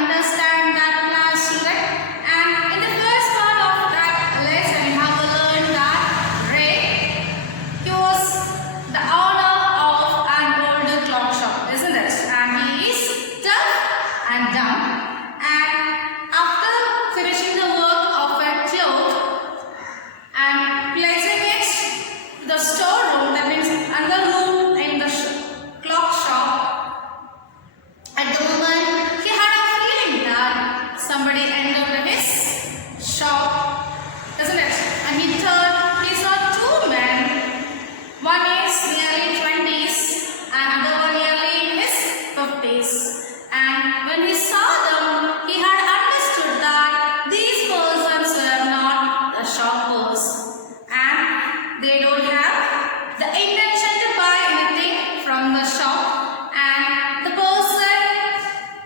understand that class, children? And in the first part of that lesson, we have learned that Ray, he was the owner of an old clock shop, isn't it? And he is tough and dumb. And after finishing the work of a clock and placing it in the storeroom, that means another room in the clock shop, at the moment he had a feeling that somebody entered his shop, isn't it? And he saw two men. One is nearly 20s and another one nearly in his 50s. And when he saw them, he had understood that these persons were not the shoppers and they don't have the intention to buy anything from the shop. And the person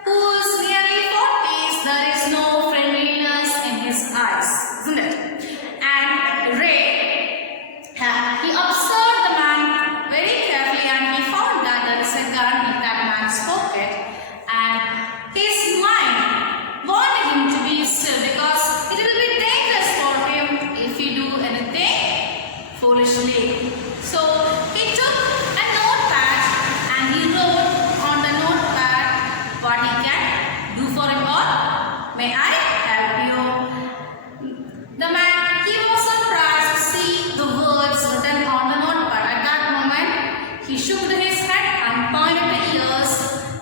who is nearly 40s, there is no friendliness in his eyes, isn't it? And Ray, he observed the man very carefully and he found that there is a gun in that man's pocket. And his mind wanted him to be still because it will be dangerous for him if he do anything foolishly. So he took a notepad and he wrote on the notepad what he can do for him. Or may I help you? The man, he was surprised to see the words written on the notepad. At that moment, he shook his head and pointed the ears,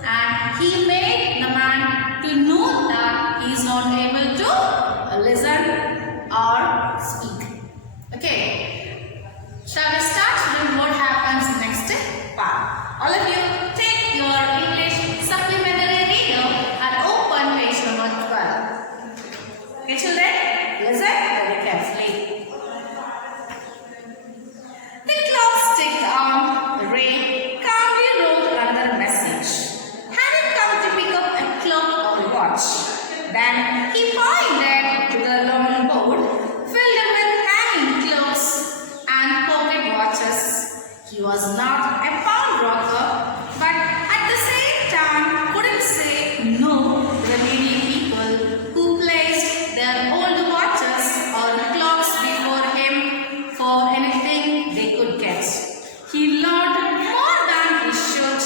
and he made the man to know that he is not able to listen or speak. Okay, shall we start with what happens next part? All of you, take your English supplementary reader and open page number 12. Okay, children, listen very carefully. The clock ticked on. Ray calmly wrote another message. Had it come to pick up a clock or watch? Then he pointed to the long board filled with hanging clocks and pocket watches. He was not a pawnbroker, but at the same time couldn't say no to the needy people who placed their old watches or clocks before him for anything they could get. He learned more than he should.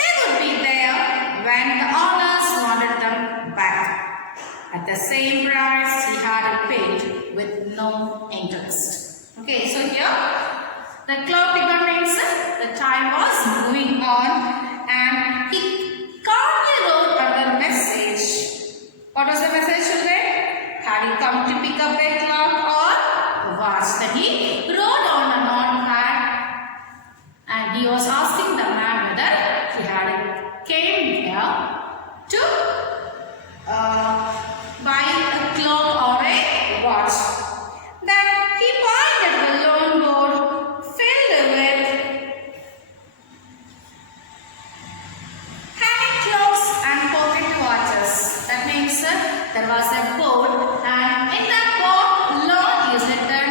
They would be there when the owners wanted them back at the same price he had paid with no interest. Okay, so here the clock ticker means the time was moving on, and he calmly wrote another message. What was the message, children? Had he come to pick up a clock or watch? Then he wrote on a notepad, and he was asking the man whether he had came here to buy a clock or a watch. Then he pointed the long board filled with hanging clocks and pocket watches. That means there was a board, and in that board long is written,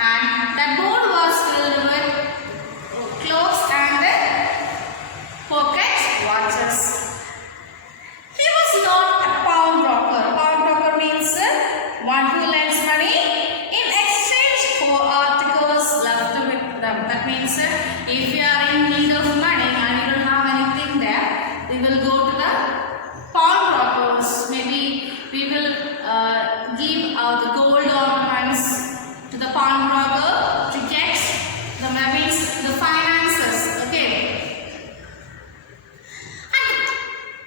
and that board was filled with clocks and pocket watches. He was not a pawnbroker. Pawnbroker means one who lends money in exchange for articles left with them. That means if you are in need of money and you don't have anything there, we will go to the pawnbrokers. Maybe we will give out the gold ornaments to the pawnbroker to get the the finances. Okay.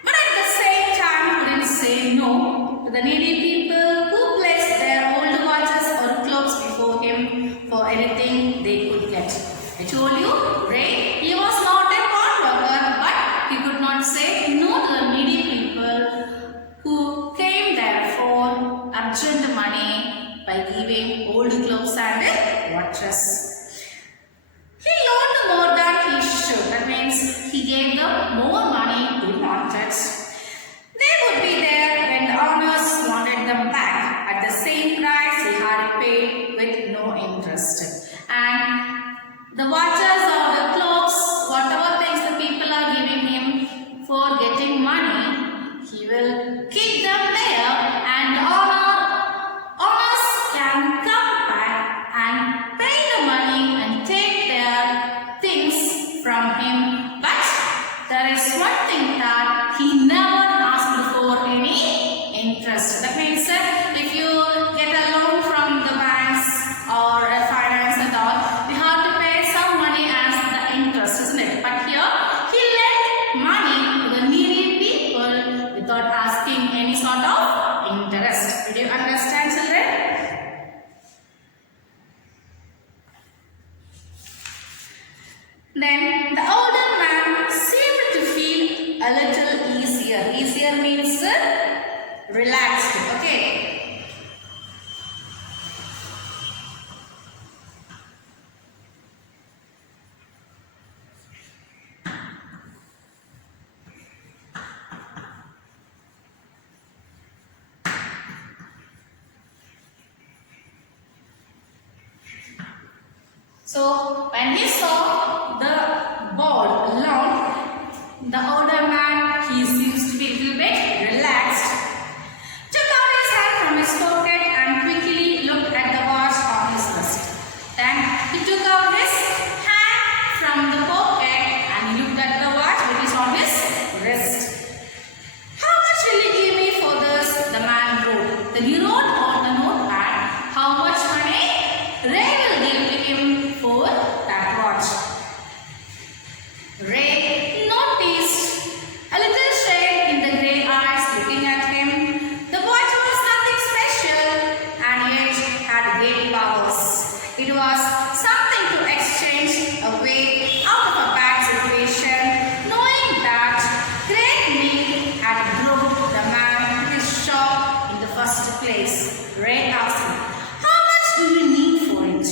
But at the same time, couldn't say no to the needy people who placed their old watches or clocks before him for anything they could get. I told you, Ray, he was not a pawnbroker, but he could not say no to the needy people who came there for urgent money by giving old clothes and watches. He loaned more than he should. That means he gave them more money they wanted. They would be there when the owners wanted them back at the same price he had paid with no interest. And the watches or the clothes, whatever things the people are giving him for getting money, he will keep them relaxed. Okay. So when he saw the ball alone, the older man, he seems to be a little bit relaxed, took out his hand from his pocket and quickly looked at the watch on his wrist. Then he took out his hand from the pocket and he looked at the watch which is on his wrist. How much will you give me for this? The man wrote. Then he wrote on the notepad how much money Ray will give to him for that watch. Ray noticed a little shade in the grey eyes looking at him. The watch was nothing special and yet had great powers. It was something to exchange away out of a bad situation, knowing that great need had brought the man to his shop in the first place. Ray asked him, "How much do you need for it?"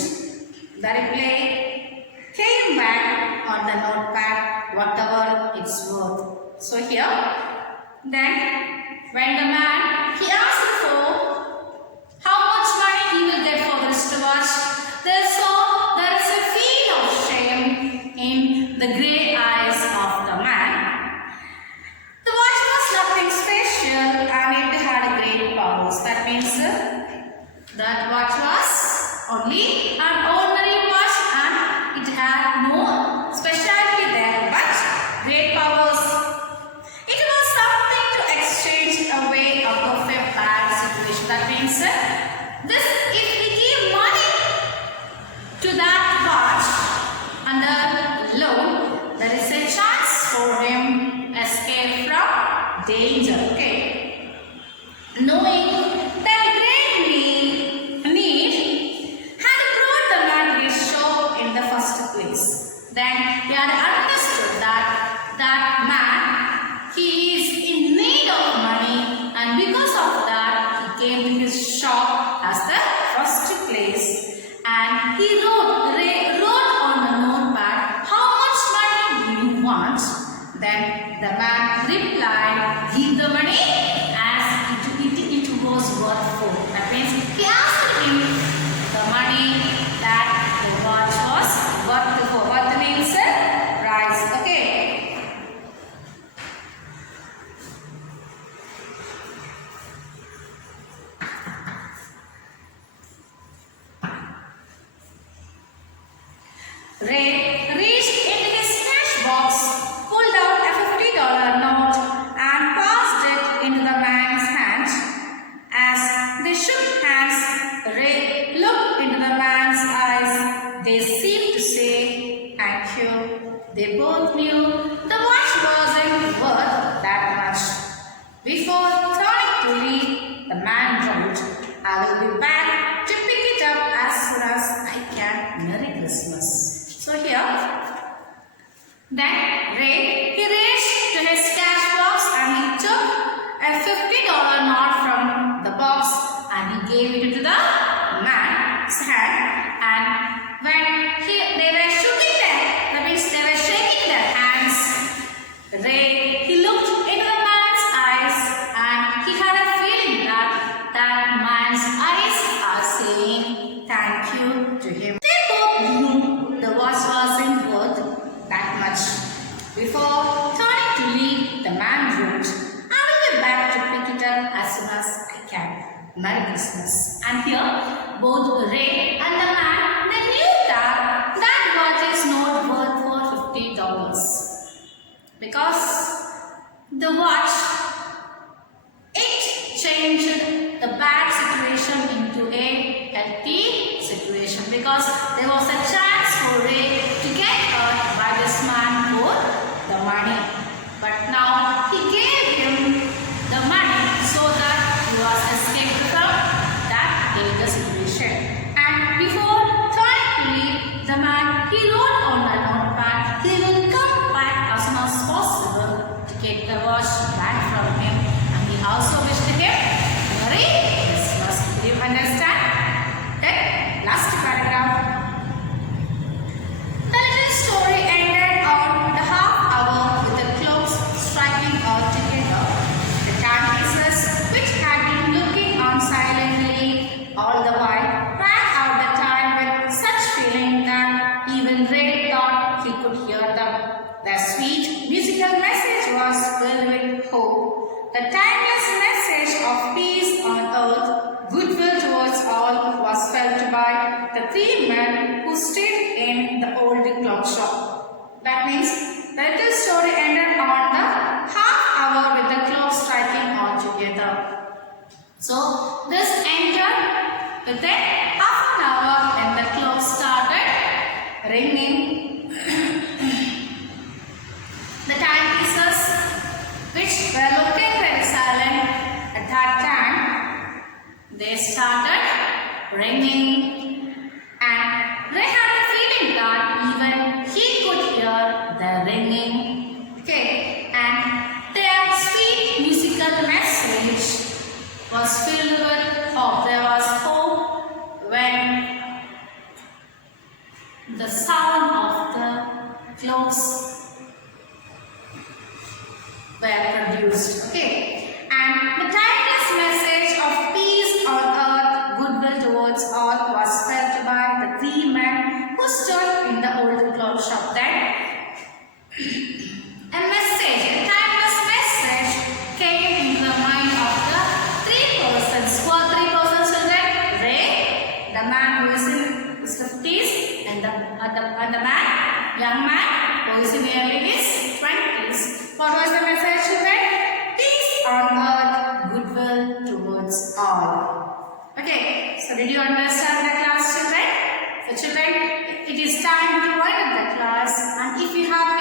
The reply came back on the notepad, "Whatever it's worth." So here, then when the man, he asked for how much money he will get for the wristwatch, there is a feel of shame in the grey eyes of the man. The watch was nothing special and it had great powers. That means that watch was only an ordinary watch and it had no specialty there but great powers. It was something to exchange away out of a bad situation. That means this, if we give money to that watch under loan, there is a chance for him escape from danger. Okay. Knowing that great need had brought the man to his shop in the first place, then he had understood that that man, he is in need of money and because of that he came to his shop as the first place and he wrote on the notepad, "How much money do you want?" Then the man replied, "Give the money as it was worth for." That means he asked him the money that the watch was worth for. Worth means price. Okay. Ray reached into his cash box, pulled out a $50 note and passed it into the man's hand. As they shook hands, Ray looked into the man's eyes. They seemed to say, "Thank you." They both knew the watch wasn't worth that much. Before turning to leave, the man wrote, "I will be back to pick it up as soon as I can. Merry Christmas." So here, then Ray, he reached to his cash box and he took a $50 note from the box and he gave it to the man's hand. And when they were shooting them, that means they were shaking their hands, Ray, he looked into the man's eyes and he had a feeling that that man's eyes are saying thank you to him. They both knew the watch wasn't worth that much. Before turning to leave, the man wrote, "I will be back to pick it up as soon as I can. Merry Christmas." And here, both Ray and the man, they knew that that watch is not worth for $50 because the watch, it changed the bad situation into a healthy situation because there was a chance for Ray to get hurt by this man for the money. But now he gave him the money so that he was escaped from that danger situation. And before turning to leave, the man, he wrote on the notepad, he will come back as soon as possible to get the watch back from him. And he also wished him So this ended within half an hour when the clock started ringing. The timepieces, which were looking very silent at that time, they started ringing, and Ray had a feeling that even he could hear the ringing. Okay, and their sweet musical message was filled with hope. There was hope when the sound of the clocks were produced. Okay, and the timeless message of peace on earth, goodwill towards all was felt by the three men who stood in the old clock shop then. A message, a timeless message came into the mind of the three persons. Who are three persons children? Ray, the man who is in his 50s, and the young man who is in nearly his 20s. What was the message children? Peace on earth, goodwill towards all. Okay, so did you understand the class children? So children, it is time to wind up the class, and if you have